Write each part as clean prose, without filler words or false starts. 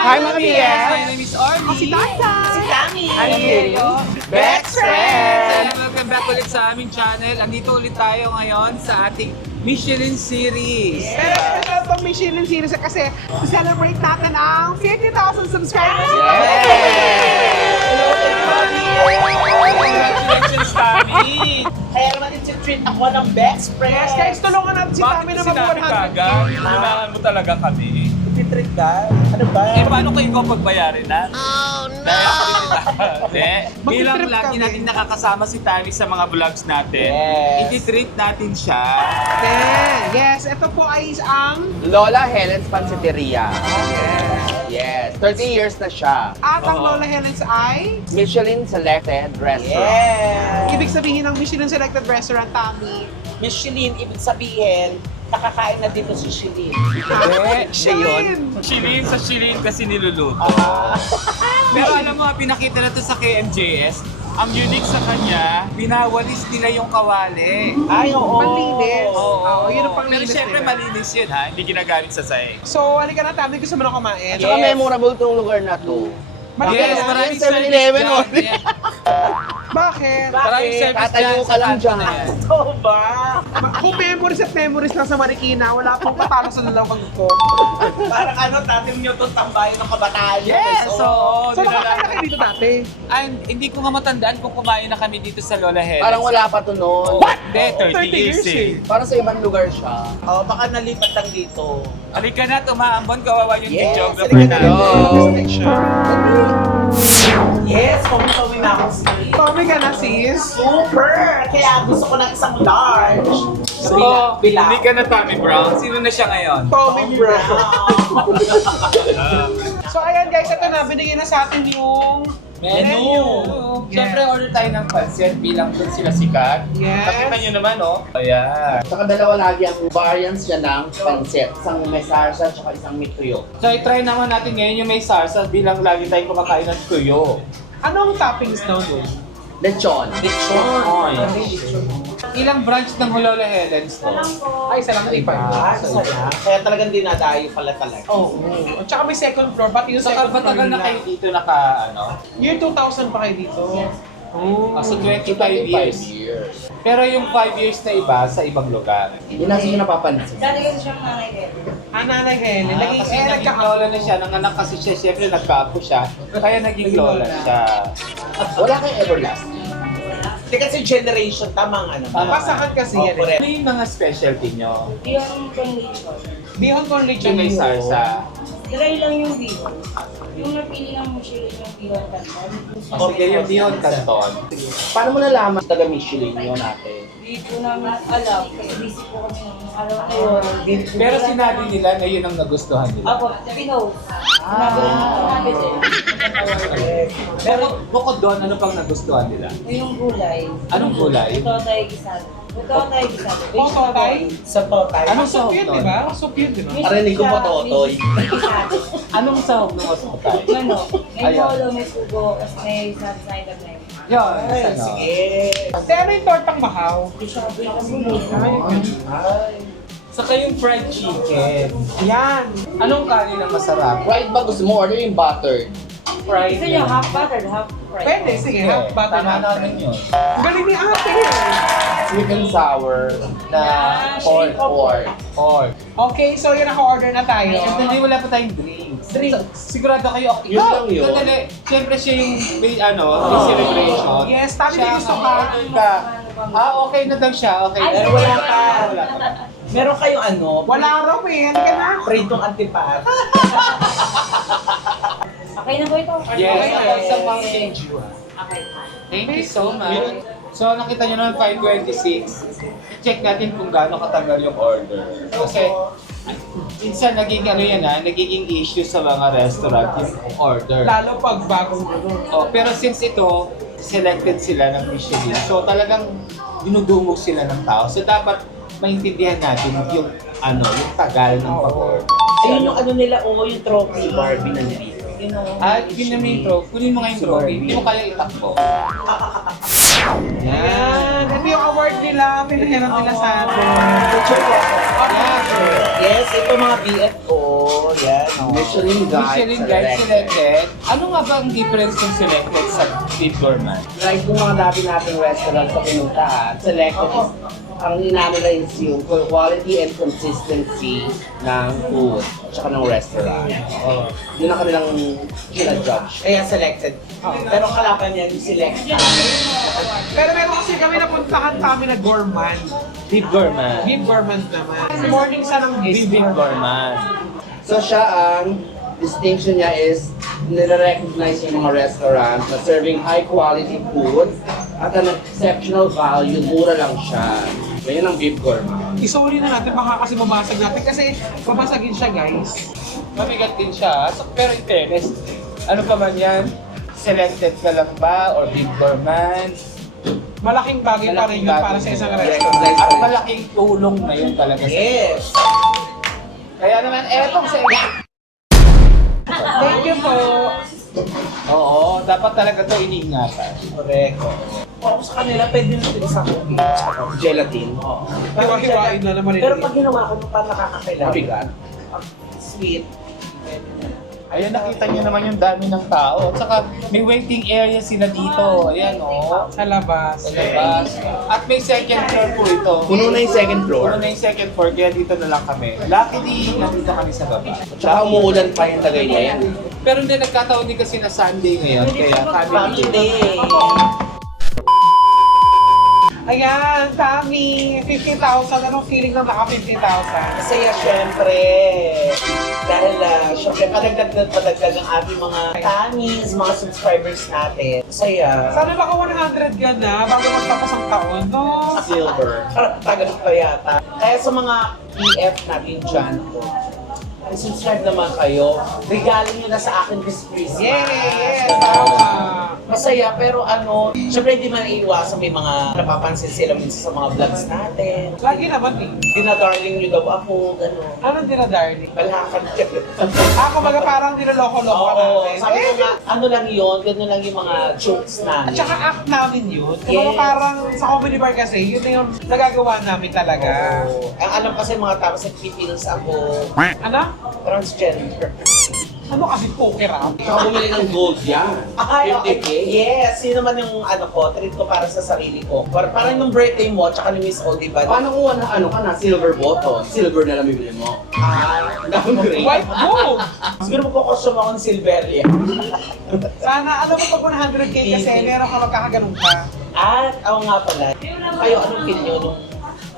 Hi mga BS! My name is Arnie. Si Tata! Si Dami! I'm Kitty. Best friend! Welcome back ulit sa aming channel. Andito ulit tayo ngayon sa ating Michelin series. Pero ito itong Michelin series kasi celebrate natin ang 50,000 subscribers! Hello everybody! Congratulations, Tami! Kaya naman treat ako ng best friend! Yes, guys, tulungan natin si Tami na mag-100K. Kailangan mo talaga kami. Treat ka? Ano ba? Eh, paano kayo ko pagbayarin na? Oh, no! Bilang Mag-trip lagi kami. natin nakakasama si Tami sa mga vlogs natin, Yes. i-treat natin siya. Yes, ito po ay ang Lola Helen's Pansiteria. Yes, 30 years na siya. at ang Lola Helen's ay Michelin Selected Restaurant. Yeah! ibig sabihin ng Michelin Selected Restaurant, Tami. Michelin, ibig sabihin, nakakain na dito si Michelin. Siya yun. Shilin sa Shilin kasi niluluto. Pero alam mo, pinakita na to sa KMJS, ang unique sa kanya, binawalis nila yung kawali. Ay, oo. Panlinis. Oo, yun ang Pero panglinis syempre nila. malinis yun ha, hindi ginagamit sa sahig. So, halika na, Tami. Gusto mo na kumain? At saka Yes. memorable tong lugar na to. Bakit? Yes, Yes, maraming Yung 7-Eleven service mo. dyan. Yeah. Bakit? Maraming service Tatayo dyan ka sa lang kanto dyan. na yan. Oo ba? Kung memories at memories lang sa Marikina, wala pong patalo sa dalawang ko. Parang ano, tatim nyo itong tambayan ng kabataan. Yes, so, So, nakakain na kayo dito dati? And hindi ko nga matandaan kung kumain na kami dito sa Lola Helen's. Parang wala pa to noon. Hindi, 30 years eh. Parang sa ibang lugar siya. Oh, baka nalipat lang dito. Halika na, tumaambon, kawawa yung Yes, videographer halika na. namin. Yes, pumutawi na ako sa Tami ka na, sis. Super! Kaya gusto ko ng isang large. So, Bila. hindi ka na Tommy Brown. Sino na siya ngayon? Tommy Brown. Brown. So, ayan guys, ito na. Binigyan na sa atin yung Menu! Siyempre, order tayo ng pancit bilang doon sila sikat. Yes. Nakita nyo naman, oh. Ayan. Saka dalawa lagi ang variants siya ng pancit. Isang may sarsa at isang may tuyo. So, i-try naman natin ngayon yung may sarsa bilang lagi tayong kumakain ng tuyo. Anong toppings daw doon? Lechon. Ilang branch ng Lola Helen's to? Ay, isa lang na Ah, sarap. Kaya talagang dinadayo pala talaga. Oh. At saka may second floor. Pati yung Saka second floor matagal na nila. kayo dito naka, ano? Year 2000 pa kayo dito. Oh. So, 25 years. Pero yung 5 years na iba sa ibang lugar. Hindi natin yung napapansin. Dati kasi siyang nanay din. Nanay Helen. Naging Kasi naging lola na siya, nanganak kasi siya, siyempre nagkaapo siya, kaya naging lola siya. Wala kang everlasting. Hindi kasi generation, tama nga naman. Pasakan kasi Oh, yan. correct. Ano yung mga specialty nyo? Yung condition. Bihon con lechon. Yung may sarsa. Dry lang yung bihon. Yung napili ng Michelin yung bihon kanton. Okay, yung Dion Canton. Paano mo nalaman taga Michelin yun natin? Hindi ko namin alam. Kasi busy po kami ng araw na yun. Pero sinabi nila na yun ang nagustuhan nila. Ako, pinost. Sinabi rin ng namin din. Pero bukod doon, ano pang nagustuhan nila? Yung gulay. Anong gulay? Ito tayo gisado. Ito tayo gisado. Totay? Sa totay. Anong Soup sahog yun, doon? di ba? Soup yun, di ba? Arinig ko po, Totoy. Gisado. Anong sahog ng osmotay? Ano? May Ayan. molo, may sugo, tapos may side of life. Yun, Ay, ano? sige. Kasi ano yung tortang mahaw? Sabi ko kasi Ay. Saka yung fried chicken. Yan. Anong kanin ang masarap? Fried ba gusto mo? Order yung buttered. Fried. Gusto niyo half buttered, half fried? Pwede, sige. Half butter, Tama half namin fried. yun. Ang galing ni ate. Sweet and sour na pork. Pork. Okay, so yun naka-order na tayo. Hindi, wala pa tayong drinks. Sigurado kayo okay. Yun lang yun. Sandali, siyempre siya yung may, may celebration. Yes, Tami, Siya may gusto ang ka. order ka. Okay na daw siya. Okay. Ay, Pero wala pa. Wala pa. Meron kayong ano? Wala raw eh. Halika na. Pritong antipaat. Okay na po ito? Yes, Okay. ako sa Mountain Dew. Okay. Thank you so much. So nakita nyo naman 526. Check natin kung gaano katagal yung order. Kasi minsan naging nagiging issue sa mga restaurant yung order. Lalo pag bagong ano. Oh, pero since ito, selected sila ng Michelin. So talagang dinudumog sila ng tao. So dapat maintindihan natin yung yung tagal ng pag-order. Ayun yung ano nila, yung trophy Barbie na nila. Yun o. At yun naman yung trophy. Kunin mo nga yung trophy. Hindi mo kaya itakbo. Yan. Ito yung award nila. Pinahiram nila sa atin. Yes, ito mga BF ko. yan. Oh. Michelin Guide selected. Ano nga ba ang difference ng selected sa Beef Gourmand? Like kung mga dati nating restaurant sa pinuntahan, selected is, ang inanalize yung quality and consistency ng food at ng restaurant. Yun ang kanilang kina-judge. Kaya selected. Pero kalaban yan, yung select. Pero meron kasi kami napuntahan kami na gourmand. Beef Gourmand. Beef gourmand naman. Morning sa ng Is beef Beef gourmand. Gourmand. So siya, ang distinction niya is nire-recognize yung mga restaurant na serving high quality food at an exceptional value, mura lang siya. Ganyan ang Beef Gourmand. Isuri na natin, baka kasi mabasag natin kasi babasagin siya guys. Mabigat din siya. So, pero in fairness, ano pa man yan? Selected ka lang ba? Or Beef Gourmand? Malaking bagay pa rin yun para sa isang Yes, restaurant. like- At malaking tulong na yun talaga sa Yes. Kaya naman, etong sa inyo. Thank you po. Oo, dapat talaga ito iniingatan. Correct. Kung ako sa kanila, pwede natin sa cookies. Gelatin. Hiwa-hiwain na naman Pero ito. pag ginawa ko, parang nakakakailangan. Mabigat. Sweet. Ayun, nakita niyo naman yung dami ng tao. At saka, may waiting area sila dito. Ayan, oh. Sa labas. Sa labas. At may second floor po ito. Puno na yung second floor. Puno na yung second floor, kaya dito na lang kami. Luckily, nandito kami sa baba. Tsaka umuulan pa yung Tagaytay. Pero hindi, nagkataon din kasi na Sunday ngayon, kaya family Family day. Ayan, Tami, 50,000. Anong feeling na naka 50,000? Masaya syempre. Dahil syempre padagdag ang ating mga tamis, mga subscribers natin. Masaya. Sana baka 100 ka na bago magtapos ang taon, no? Silver. Tagal pa yata. Kaya sa mga EF natin dyan, subscribe naman kayo. Regalo nyo na sa akin this Christmas. Yes, tama. Masaya, pero syempre hindi man iiwasan may mga napapansin sila minsan sa mga vlogs natin. Lagi naman eh. Dinadarling nyo daw ako, gano'n. Anong dinadarling? Balakad ka. Kumbaga parang niloloko-loko ka Oo, natin. sabi ko nga, ano lang yun, gano'n lang yung mga jokes At namin. saka act namin yun. Yes. Kumbaga parang sa comedy bar kasi, yun na yung nagagawa namin talaga. Oo. Ang alam kasi mga tao sa Philippines ako, Ano? transgender. Ano kasi poker ah? Tsaka bumili ng gold yan. 50K. Yes, yun naman yung treat ko para sa sarili ko. Parang yung birthday mo, tsaka ni Miss O, di ba? Paano kung ano ka na, silver button? Silver na lang bibili mo. Downgrade. White gold! Siguro magkakosyon ako ng Silveria. Sana, alam mo pag 100K kasi, meron ka magkakaganon ka. At ako nga pala, kayo anong feel nyo nung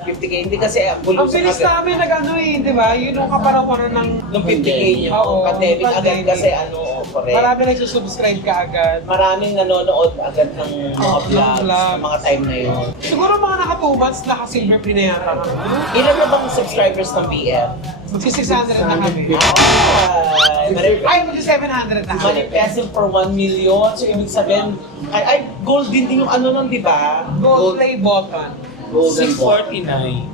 50K? Hindi kasi Ang bulusan bilis agad. namin di ba? Yun yung kaparapanan ng Nung 50K nyo, Oo, pandemic agad pandemic. kasi correct. marami nagsusubscribe ka agad. Maraming nanonood agad ng mga vlogs vlog. sa mga time na yun. Siguro mga naka 2 months, naka-silver play na yata. Ilan na bang subscribers ng BF? Magsi-600 na kami. Ay, magsi-700 na kami. Manifesting for 1 million. So, ibig sabihin, ay gold din yung nun, di ba? Gold play button. Golden button. 649.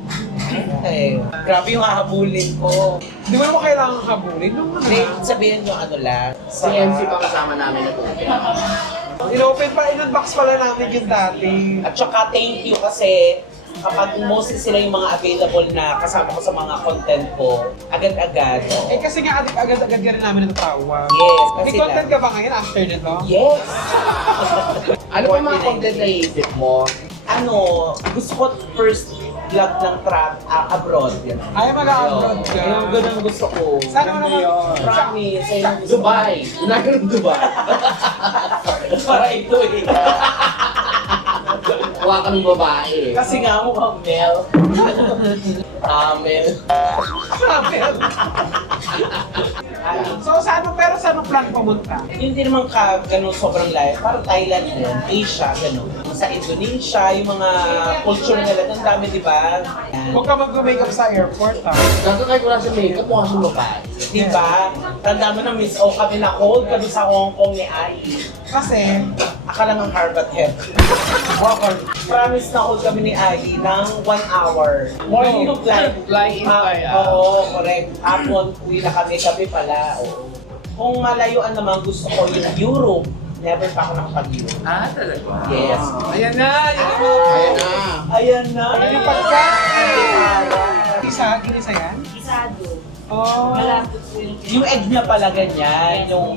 Ay, grabe yung hahabulin ko. Di mo naman kailangan habulin. Nung Hindi, sabihin yung lang. Si MC pa kasama namin na in-open pa, in-unbox pala namin yung dati. At saka thank you kasi kapag mostly sila yung mga available na kasama ko sa mga content ko, agad-agad. Oo. Eh kasi nga agad-agad ka rin namin natatawa. Yes, May kasi content ka ba ngayon after nito? Yes! Ano pa mga content na iisip mo? Gusto ko first vlog ng abroad. Yan. Ay, mag-upload ka. Yung ganun gusto ko. Sana naman Promise. Ayun ang gusto ko. Dubai. Unahin ng Dubai. Para ito eh. Kuha ka ng babae. Kasi nga mukhang Mel. Mel. So, pero saan ang plan pumunta? Hindi naman ganun sobrang layo. Para Thailand din, Asia, ganun. Sa Indonesia, yung mga culture nila, ang dami, di ba? Huwag ka mag-makeup sa airport, ha? Kakakay ko lang sa makeup, mukha siyang babae. Di ba? Tanda mo na, Miss O, kami na hold kami sa Hong Kong ni Ai. Kasi, Akala ng Harvard head. Promise na hold kami ni Ai ng 1 hour. Morning yung flight. Fly in pa yan. Oo, correct. Hapon, uwi na kami pala. Oo. Kung malayuan naman, gusto ko yung Europe. Never pa ako nakapag-Europe. Talaga? Yes. Ayan na! Yan na! Ayan na. Ayan na. ano yung pagkain? Isa, ginisa yan? Isado. Oh. Malapot po yung Yung edge niya pala ganyan, yung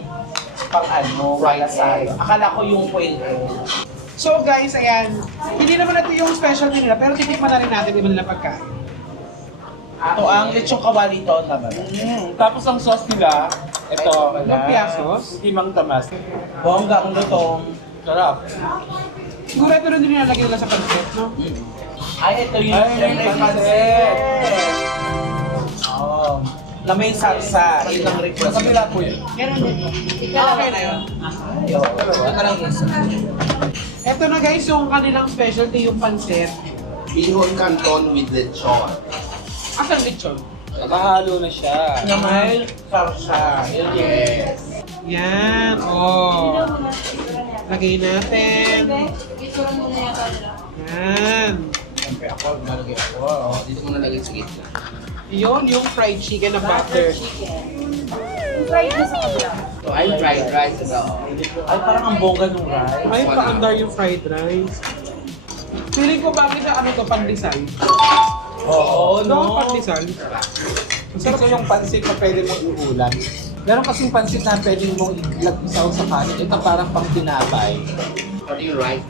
pang ano, Right malasado. Akala ko yung quail egg. So guys, ayan. Hindi naman natin yung specialty nila, pero titikman na rin natin iba nila pagkain. Ito ang lechong kawali to, tama ba? Tapos ang sauce nila, ito, Lumpia sauce? Timang tamas. Bongga ang lutong. Sarap. Siguro ito rin din nilalagay nila sa pancit, no? Ay, ito yung Ay, syempre yung pancit. Oh. Na may salsa. Yun ang Sa request. kabila po yun. Meron din po. Okay na yun. Ay, oh. Ito lang isa. Ito na guys, yung kanilang specialty, yung pancit. Bihon canton with lechon. Asan lechon? Nakahalo na siya. Na may salsa. Yun yes. Yan, oh. Lagay natin. Ito muna yata nila. Yan. Siyempre ako, nalagay ako. Oh, dito mo nalagay sa gitna. Yun, yung fried chicken na butter. Chicken. Fried na sa kabila. So, ay fried rice ito. Ay, parang ang bongga nung rice. Ay, paandar yung fried rice. Feeling ko bakit sa ano to, pandesal. Oo, No, pandesal. Ito yung pansit na pwede mong iulam. Meron kasing pansit na pwede mong ilagsaw sa kanin. Ito parang pang tinapay. Or yung rice.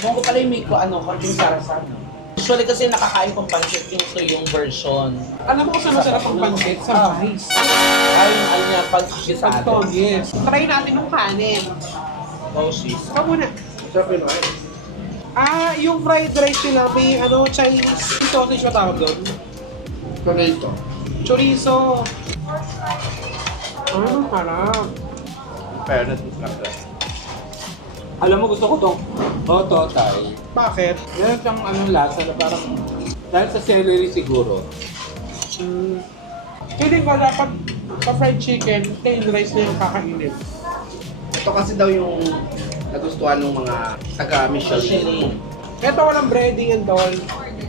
Bongga pala yung may konting sarasa. No? Usually kasi nakakain kong pancit yung ito yung version. Alam mo kung saan masarap ang pancit? Sa rice. Ay, ano niya, pancitado. Ito, yes. Try natin yung kanin. Oh, sis. Ikaw muna. Sarap yung rice. Ah, yung fried rice nila, may ano, Chinese sausage ba tawag doon? Pero ito. Chorizo. Ah, harap. Fairness is not that. Alam mo, gusto ko itong hototay. Bakit? Meron siyang anong lasa na parang dahil sa celery siguro. Feeling ko dapat sa fried chicken, plain rice na yung kakainin. Ito kasi daw yung nagustuhan ng mga taga-Michelin. Ito walang breading and all.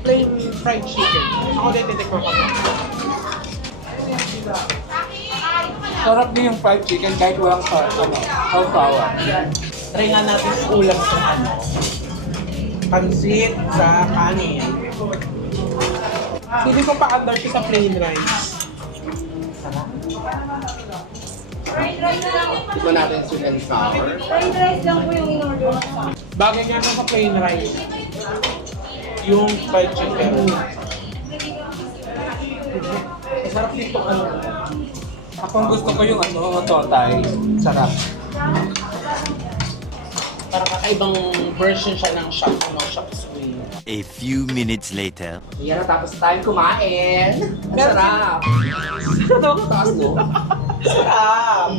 Plain fried chicken. Ako din titikman ko. Sarap din yung fried chicken kahit walang sausawan. Try nga natin ulam sa ano. Pansit sa kanin. Hindi ko pa-under siya sa plain rice. Fried rice lang. Ito natin sweet and sour. Fried rice lang po yung in-order ko. Bagay niya sa plain rice. Yung fried chicken. Sarap dito ano. Ako ang gusto ko yung hototay. Sarap. Parang kakaibang version siya ng shop swing. A few minutes later. Yan na, tapos tayong kumain. Ang sarap. Taas no? Sarap!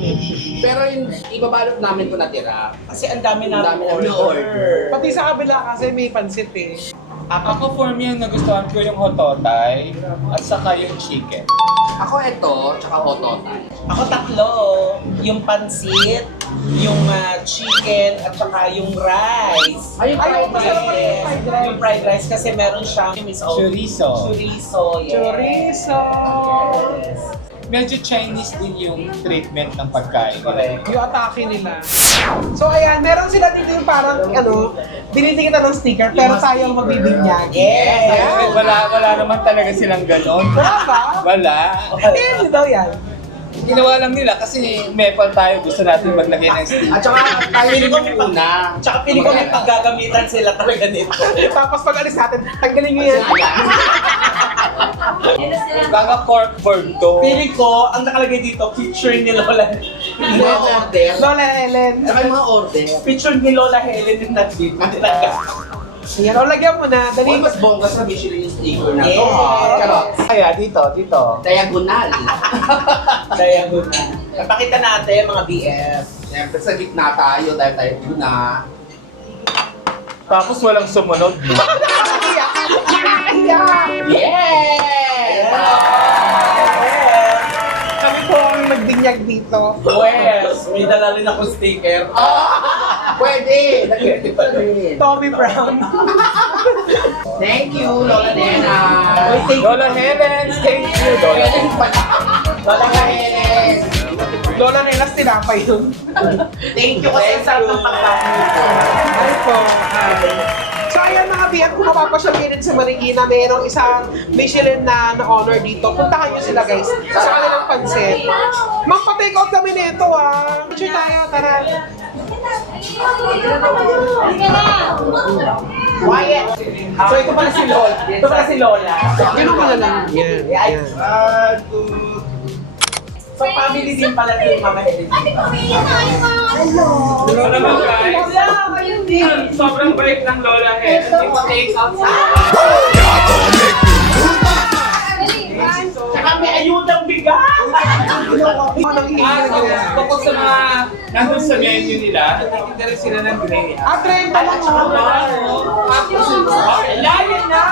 Pero yung ibabalot namin ito natira. Kasi ang dami Ang namin dami namin order. Pati sa kabila kasi may pansit eh. Ako for me, ang nagustuhan ko yung hototay at saka yung chicken. Ako ito, tsaka hototay. Ako tatlo. Yung pansit, yung chicken, at saka yung rice. Ay, yung fried masarap pala yung Yes. fried rice. Yung fried rice kasi meron siyang Chorizo. Chorizo, yes. Chorizo! Yes. Medyo Chinese din yung treatment ng pagkain. Correct. Yung atake nila. So ayan, meron sila dito yung parang ano, binibigyan ng sticker pero tayo ang magbibinyag. Yes. Kasi wala naman talaga silang ganon. Wala ba? Wala. Eh, hindi daw yan. Ginawa lang nila kasi mepal tayo, gusto natin maglagay ng stick. At saka tayo Pili ko yung una. Tsaka piling ko may paggagamitan sila talaga nito. Tapos pag alis natin, tanggalin nyo yan. Ito sila. Baga corkboard to. Piling ko, ang nakalagay dito, picture ni Lola. Yung mga order. Lola Ellen. Tsaka yung mga order. Picture ni Lola Helen din nandito. Talaga. Ayan, o lagyan mo na. Uy, Dali. mas bongga sa Michelin sticker na to. Yes. Charot. Kaya dito. Diagonal. Kaya mo na. Napakita natin mga BF. Siyempre sa gitna tayo na. Tapos walang sumunod. Yes! Kami po ang nagbinyag dito. Yes, may dala rin ako sticker. Pwede! Nag-edit pa rin. Tommy Brown. Thank you, Lola Nena. Lola Helen, thank you, Lola. Lola Helen. Lola nila tinapay yun. Thank you kasi sa sarap ng pagkain nito. Ay po. So ayan mga BF, kung mapapasyal kayo din sa Marikina, mayroong isang Michelin na honor dito. Puntahan nyo sila guys, sa kanilang pansit. Magpa-take out kami nito ah. Picture tayo, tara. Quiet! So ito pala si Lola. Ito pala si Lola. Ganun pala lang. Yan, yan. So family din pala ito yung mga Helen. Ano naman guys? Sobrang bait ng Lola Helen. Take out sa Saka may ayudang bigat! Nang hihingi. Kapag sa mga nandun sa menu nila, nagtitinda rin sila ng gray. Ah, 30 lang oh. Layo na!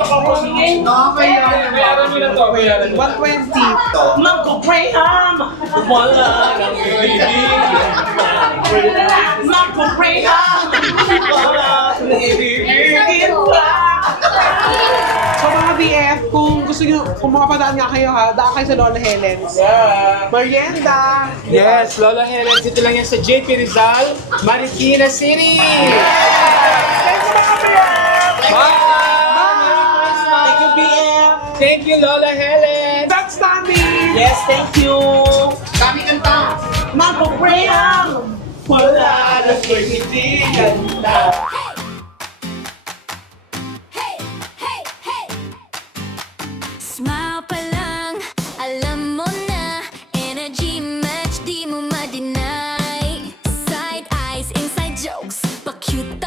Magkano yun? Bayaran nyo na to, bayaran nyo. 120. Mango Graham! Wala nang ibigin. Mango Graham! Wala nang ibigin pa. So mga BF, kung gusto nyo, kung makapadaan nga kayo ha, daan kayo sa Lola Helen's. Merienda! Yes, Lola Helen, dito lang yan sa JP Rizal, Marikina City! Bye! Merry Christmas! Thank you, BF! Thank you, Lola Helen! That's Tammy! Yes, thank you! Kami kanta! Mango Graham! Wala nang ibigin pa. Smile pa lang, alam mo na. Energy match, di mo ma-deny. Side eyes, inside jokes, pa-cute